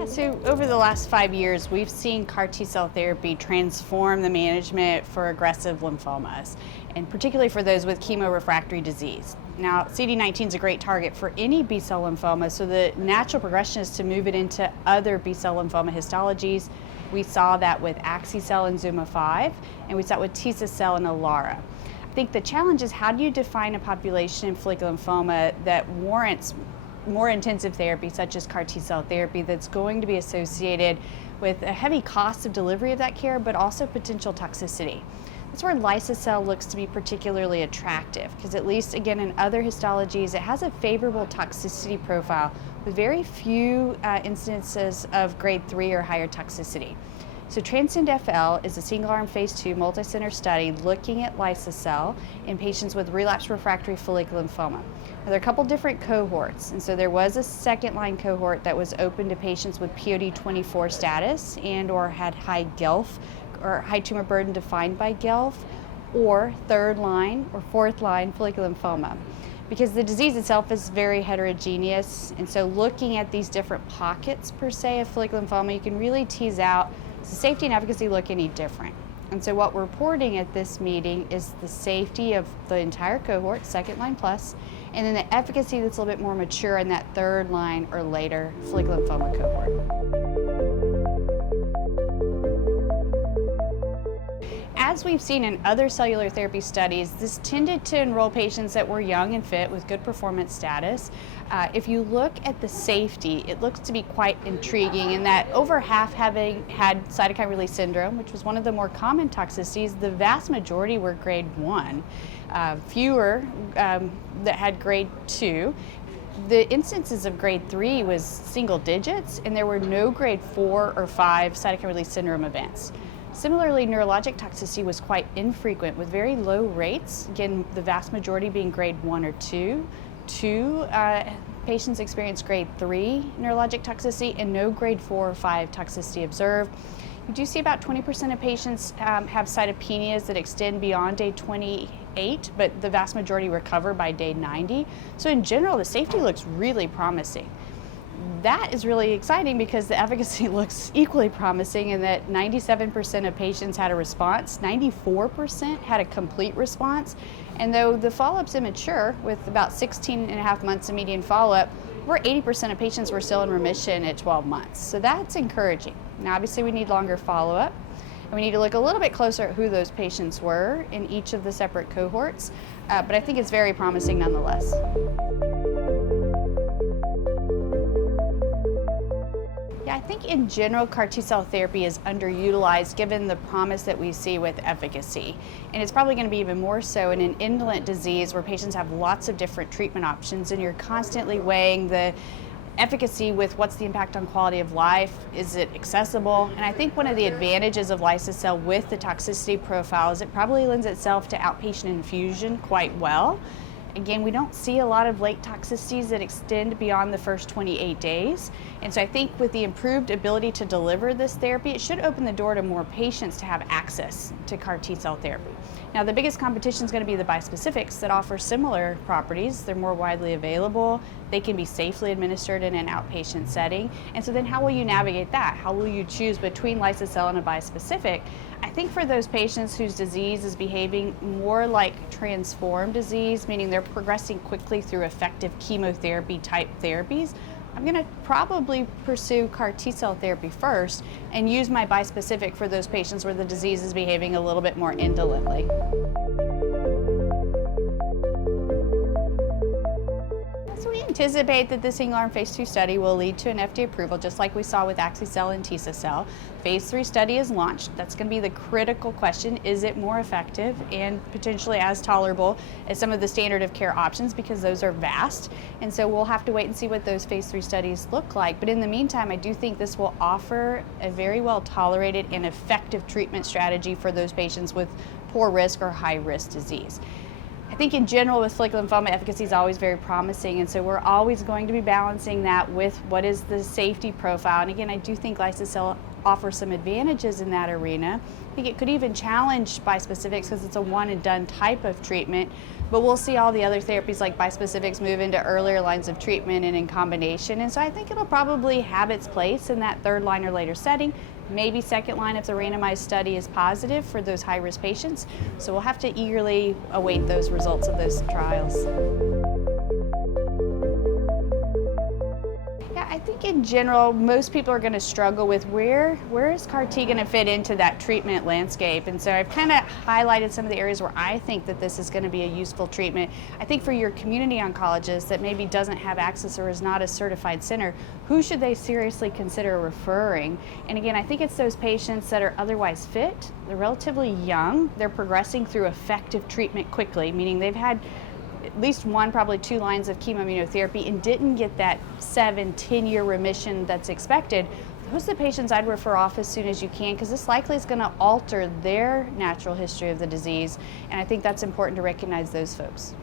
Yeah, so over the last 5 years, we've seen CAR T-cell therapy transform the management for aggressive lymphomas, and particularly for those with chemorefractory disease. Now, CD19 is a great target for any B-cell lymphoma, so the natural progression is to move it into other B-cell lymphoma histologies. We saw that with axi-cel and ZUMA-5, and we saw it with Liso-cel and Elara. I think the challenge is, how do you define a population in follicular lymphoma that warrants more intensive therapy, such as CAR T-cell therapy, that's going to be associated with a heavy cost of delivery of that care, but also potential toxicity. That's where Liso-cel looks to be particularly attractive, because at least, again, in other histologies, it has a favorable toxicity profile with very few instances of grade 3 or higher toxicity. So TRANSCEND FL is a single-arm phase 2 multi-center study looking at Liso-cel in patients with relapsed refractory follicular lymphoma. Now, there are a couple different cohorts, and so there was a second-line cohort that was open to patients with POD24 status and or had high GELF, or high tumor burden defined by GELF, or third-line or fourth-line follicular lymphoma, because the disease itself is very heterogeneous. And so looking at these different pockets, per se, of follicular lymphoma, you can really tease out, does the safety and efficacy look any different? And so what we're reporting at this meeting is the safety of the entire cohort, second line plus, and then the efficacy that's a little bit more mature in that third line or later follicular lymphoma cohort. As we've seen in other cellular therapy studies, this tended to enroll patients that were young and fit with good performance status. If you look at the safety, it looks to be quite intriguing in that over half having had cytokine release syndrome, which was one of the more common toxicities, the vast majority were grade 1. Fewer that had grade 2. The instances of grade 3 was single digits, and there were no grade 4 or 5 cytokine release syndrome events. Similarly, neurologic toxicity was quite infrequent with very low rates, again, the vast majority being grade 1 or 2. Two patients experienced grade 3 neurologic toxicity and no grade 4 or 5 toxicity observed. You do see about 20% of patients have cytopenias that extend beyond day 28, but the vast majority recover by day 90. So in general, the safety looks really promising. That is really exciting because the efficacy looks equally promising in that 97% of patients had a response, 94% had a complete response, and though the follow-up's immature, with about 16 and a half months of median follow-up, over 80% of patients were still in remission at 12 months. So that's encouraging. Now, obviously, we need longer follow-up, and we need to look a little bit closer at who those patients were in each of the separate cohorts, but I think it's very promising nonetheless. I think in general, CAR T-cell therapy is underutilized given the promise that we see with efficacy. And it's probably going to be even more so in an indolent disease where patients have lots of different treatment options, and you're constantly weighing the efficacy with what's the impact on quality of life, is it accessible? And I think one of the advantages of Liso-cel with the toxicity profile is it probably lends itself to outpatient infusion quite well. Again, we don't see a lot of late toxicities that extend beyond the first 28 days. And so I think with the improved ability to deliver this therapy, it should open the door to more patients to have access to CAR T-cell therapy. Now, the biggest competition is going to be the bispecifics that offer similar properties. They're more widely available. They can be safely administered in an outpatient setting. And so then how will you navigate that? How will you choose between Liso-cel and a bispecific? I think for those patients whose disease is behaving more like transformed disease, meaning they're progressing quickly through effective chemotherapy type therapies, I'm going to probably pursue CAR T-cell therapy first and use my bispecific for those patients where the disease is behaving a little bit more indolently. So we anticipate that the single-arm phase 2 study will lead to an FDA approval, just like we saw with axi-cel and Liso-cel. Phase 3 study is launched. That's going to be the critical question. Is it more effective and potentially as tolerable as some of the standard of care options, because those are vast? And so we'll have to wait and see what those phase 3 studies look like. But in the meantime, I do think this will offer a very well tolerated and effective treatment strategy for those patients with poor risk or high risk disease. I think in general with follicular lymphoma, efficacy is always very promising, and so we're always going to be balancing that with what is the safety profile. And again, I do think Liso-cel offer some advantages in that arena. I think it could even challenge bispecifics because it's a one and done type of treatment, but we'll see all the other therapies like bispecifics move into earlier lines of treatment and in combination, and so I think it'll probably have its place in that third line or later setting, maybe second line if the randomized study is positive for those high-risk patients. So we'll have to eagerly await those results of those trials. I think in general, most people are going to struggle with where is CAR T going to fit into that treatment landscape. And so I've kind of highlighted some of the areas where I think that this is going to be a useful treatment. I think for your community oncologist that maybe doesn't have access or is not a certified center, who should they seriously consider referring? And again, I think it's those patients that are otherwise fit, they're relatively young, they're progressing through effective treatment quickly, meaning they've had at least one, probably 2 lines of chemoimmunotherapy and didn't get that 7-10-year remission that's expected. Those are the patients I'd refer off as soon as you can, because this likely is going to alter their natural history of the disease, and I think that's important to recognize those folks.